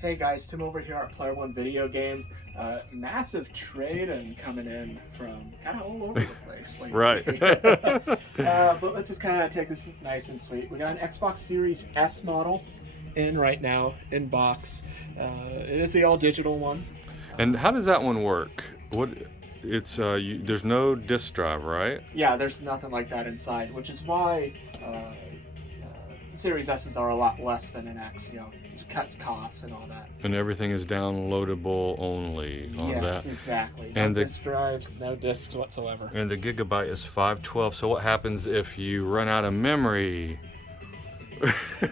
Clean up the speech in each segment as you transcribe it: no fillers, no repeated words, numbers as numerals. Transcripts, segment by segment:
Hey guys, Tim over here at Player One Video Games. Massive trade-in coming in from kind of all over the place lately. Right. But let's just kind of take this nice and sweet. We got an Xbox Series S model in right now, in box. It is the all-digital one. And how does that one work? It's there's no disk drive, right? Yeah, there's nothing like that inside, which is why Series S's are a lot less than an X. It cuts costs and all that. And everything is downloadable only on that. Yes, exactly. And no disk drives, no discs whatsoever. And the gigabyte is 512. So what happens if you run out of memory?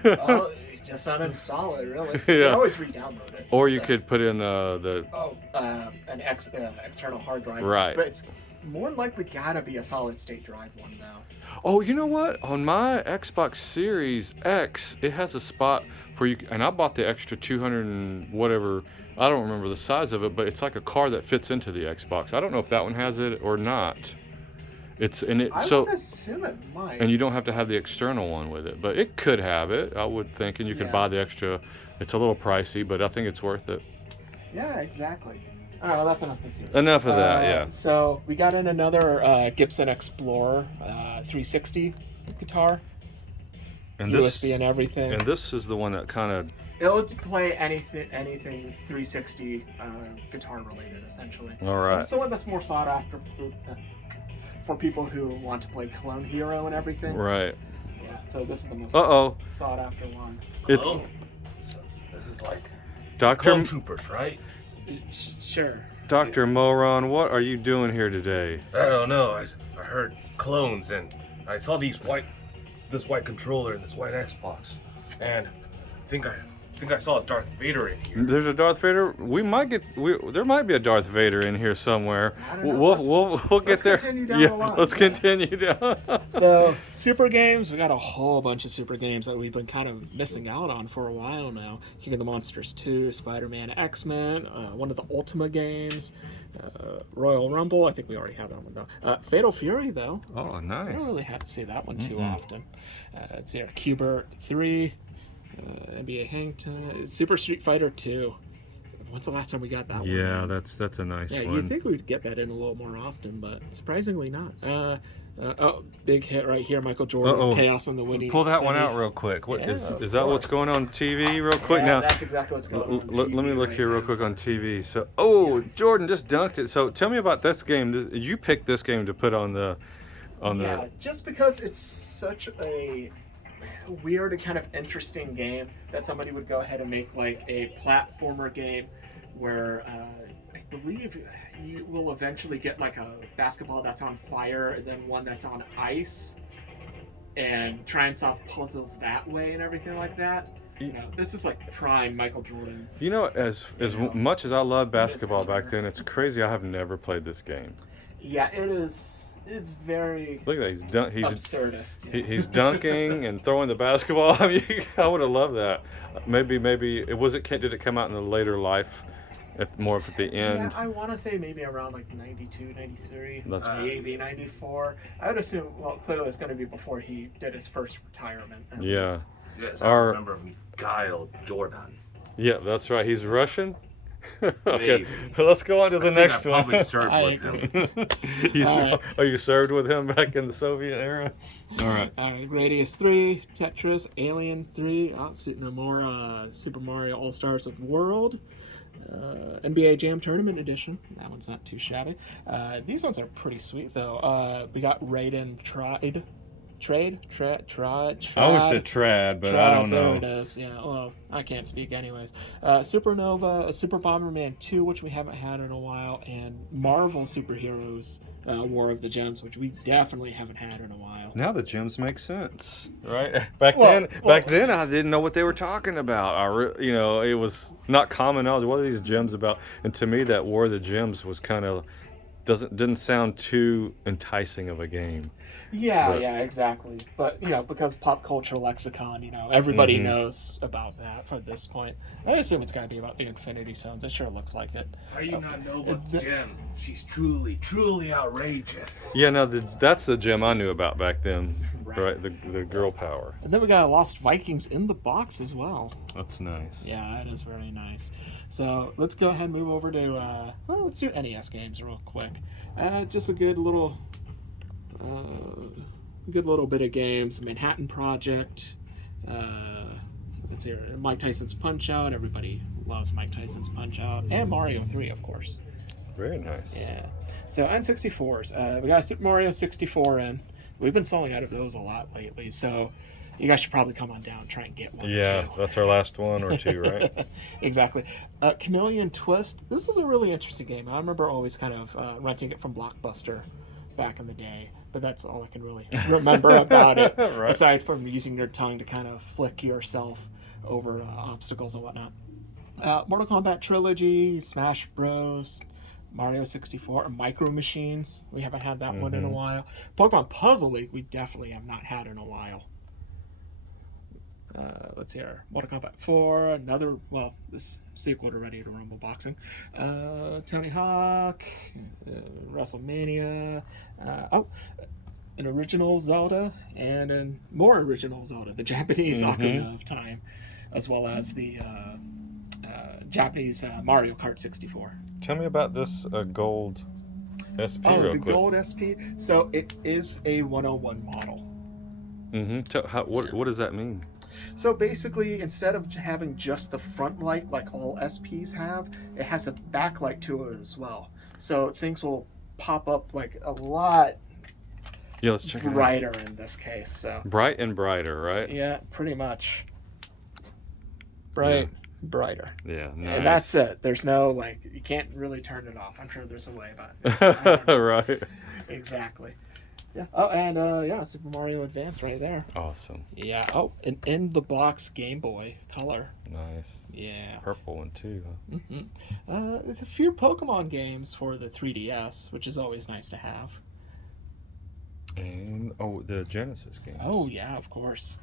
Oh, just uninstall it, really. You can always re-download it. Or you could put in an external hard drive. Right. But it's more likely gotta be a solid-state drive one now. Oh, you know what? On my Xbox Series X, it has a spot for you, and I bought the extra 200 and whatever. I don't remember the size of it, but it's like a card that fits into the Xbox. I don't know if that one has it or not. I would assume it might. And you don't have to have the external one with it, but it could have it, I would think, and you could buy the extra. It's a little pricey, but I think it's worth it. Yeah, exactly. All right, well, that's enough this year. Enough of that, yeah. So we got in another Gibson Explorer 360 guitar, And USB and everything. And this is the one that kind of... It'll play anything 360 guitar related, essentially. All right. It's the one that's more sought after for people who want to play Clone Hero and everything. Right. Yeah. So this is the most sought after one. It's so this is like Dr. Clone Troopers, right? Sure. Dr. Moron, what are you doing here today? I don't know. I heard clones and I saw this white controller and this white Xbox, and I think I saw a Darth Vader in here. There's a Darth Vader. There might be a Darth Vader in here somewhere. I don't know. We'll get there. Continue down the line. Let's continue down. So super games, we got a whole bunch of super games that we've been kind of missing out on for a while now. King of the Monsters 2, Spider-Man, X-Men, one of the Ultima games, Royal Rumble. I think we already have that one though. Fatal Fury though. Oh, nice. I don't really have to see that one too often. It's here. Qbert 3. NBA Hangtime, Super Street Fighter 2. When's the last time we got that one? Yeah, that's a nice one. Yeah, you'd think we'd get that in a little more often, but surprisingly not. Big hit right here, Michael Jordan, Chaos on the Winnie. Pull that one out real quick. What is that? What's going on TV real quick? Yeah, now that's exactly what's going on. Let me look here real quick on TV. So, Jordan just dunked it. So, tell me about this game. You picked this game to put on the. Just because it's such a weird and kind of interesting game that somebody would go ahead and make like a platformer game where I believe you will eventually get like a basketball that's on fire and then one that's on ice and try and solve puzzles that way and everything like that. This is like prime Michael Jordan. As much as I loved basketball back then, it's crazy I have never played this game. Yeah, it is. It's very look at that. He's absurdist. He's dunking and throwing the basketball. I mean, I would have loved that. Maybe did it come out in the later life, more at the end? Yeah, I want to say maybe around like 92, 93, maybe 94. I would assume. Well, clearly it's going to be before he did his first retirement. Yeah. Yes, I remember Mikhail Jordan. Yeah, that's right. He's Russian. Okay, Maybe. let's go on to the next one. Probably served with him. Are you served with him back in the Soviet era? All right. Radius 3, Tetris, Alien 3, no more Super Mario All Stars with World, NBA Jam Tournament Edition. That one's not too shabby. These ones are pretty sweet though. We got Raiden Trade. I always said trad, but I don't know. There it is. Yeah. Well, I can't speak anyways. Supernova, Super Bomberman 2, which we haven't had in a while, and Marvel Superheroes War of the Gems, which we definitely haven't had in a while. Now the gems make sense, right? Back then, I didn't know what they were talking about. It was not common knowledge. What are these gems about? And to me, that War of the Gems was kind of didn't sound too enticing of a game. Yeah, exactly. But because pop culture lexicon, everybody knows about that for this point. I assume it's got to be about the Infinity Stones. It sure looks like it. How do you not know about the gem? She's truly outrageous. Yeah, no, that's the gem I knew about back then. Right, the girl power. And then we got a Lost Vikings in the box as well. That's nice. Yeah, it is very nice. So let's go ahead and move over to let's do NES games real quick. Just a good little bit of games. Manhattan Project. Let's see, Mike Tyson's Punch Out. Everybody loves Mike Tyson's Punch Out, and Mario 3, of course. Very nice. Yeah. So N64s. We got Super Mario 64 in. We've been selling out of those a lot lately, so you guys should probably come on down and try and get one. Yeah, or two. that's our last one or two, right? Exactly. Chameleon Twist. This was a really interesting game. I remember always kind of renting it from Blockbuster back in the day, but that's all I can really remember about it, Right. aside from using your tongue to kind of flick yourself over obstacles and whatnot. Mortal Kombat Trilogy, Smash Bros, Mario 64, Micro Machines. We haven't had that one in a while. Pokemon Puzzle League, we definitely have not had in a while. Let's see here. Mortal Kombat 4, another, well, this sequel to Ready to Rumble Boxing. Tony Hawk, WrestleMania. An original Zelda, and a more original Zelda, the Japanese Ocarina of Time, as well as the Japanese Mario Kart 64. Tell me about this gold SP Oh, real the quick. gold SP. So it is a 101 model. What does that mean? So basically, instead of having just the front light like all SPs have, it has a backlight to it as well. So things will pop up like a lot Yeah, let's check it out. brighter in this case. So Bright and brighter, right? yeah, pretty much. Brighter. Yeah, nice. And that's it. There's no, like, you can't really turn it off. I'm sure there's a way, but I don't know. Right. Exactly. Yeah. Oh, and yeah, Super Mario Advance right there. Awesome. Yeah. Oh, an in the box Game Boy Color. Nice. Yeah. Purple one too. Huh? There's a few Pokemon games for the 3DS, which is always nice to have. And the Genesis game. Oh yeah, of course.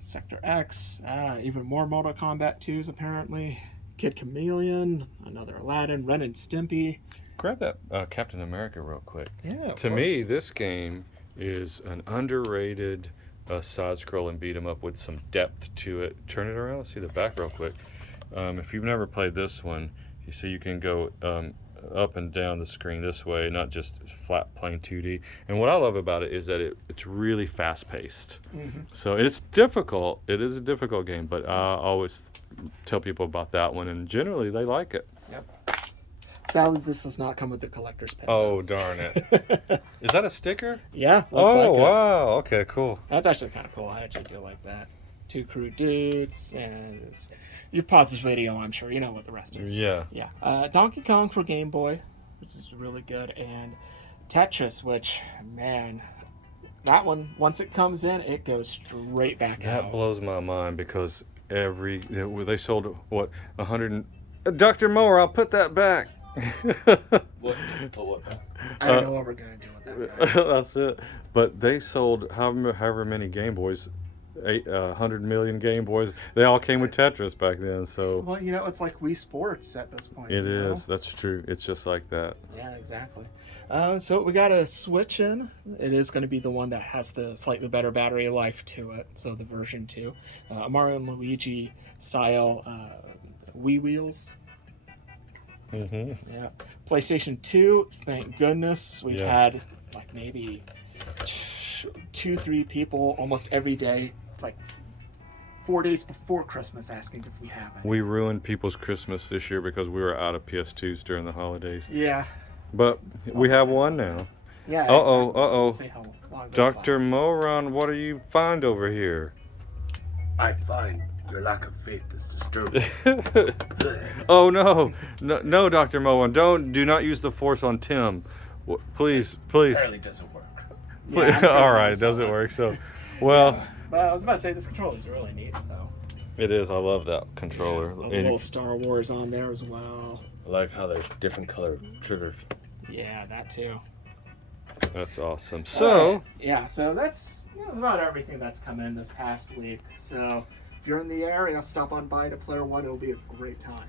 Sector X. Even more Mortal Kombat 2s apparently. Kid Chameleon. Another Aladdin. Ren and Stimpy. Grab that Captain America real quick. Yeah. To me, this game is an underrated side-scrolling beat 'em up with some depth to it. Turn it around. Let's see the back real quick. If you've never played this one, you see you can go up and down the screen this way, not just flat plain 2D. And what I love about it is that it's really fast-paced. So it's difficult. It is a difficult game, but I always tell people about that one, and generally they like it. Yep. Sadly, this does not come with the collector's pin. Oh, darn it. Is that a sticker? Yeah. Looks like it. Wow. Okay, cool. That's actually kind of cool. I actually do like that. Two crude dudes, and you've paused this video, I'm sure. You know what the rest is. Yeah. Yeah. Donkey Kong for Game Boy, which is really good, and Tetris, which, man, that one, once it comes in, it goes straight back out. That blows my mind because they sold, what, 100... Dr. Moore, I'll put that back. What? I don't know what we're going to do with that guy. That's it. But they sold however many Game Boys, 100 million Game Boys. They all came with Tetris back then, so... Well, you know, it's like Wii Sports at this point. It you know? is. That's true. It's just like that. Yeah, exactly. So we got a Switch in. It is going to be the one that has the slightly better battery life to it, so the version 2. Mario and Luigi style Wii wheels. Yeah. PlayStation 2, thank goodness. We've had like maybe 2-3 people almost every day, like 4 days before Christmas, asking if we have it. We ruined people's Christmas this year because we were out of PS2s during the holidays. Yeah. But we have one now. Yeah. Uh-oh, exactly. So uh-oh. we'll see how long this Dr. lasts. Moron, what do you find over here? I find your lack of faith is disturbing. Oh no, Dr. Moran, do not use the force on Tim. Please. Apparently doesn't work. Yeah, I'm All right, really it doesn't sorry. work. So, well, But I was about to say this controller is really neat, though. it is. I love that controller. A little Star Wars on there as well. I like how there's different color triggers. Yeah, that too. That's awesome. So, yeah, so that's about everything that's come in this past week. So if you're in the area, stop on by to Player One. It'll be a great time.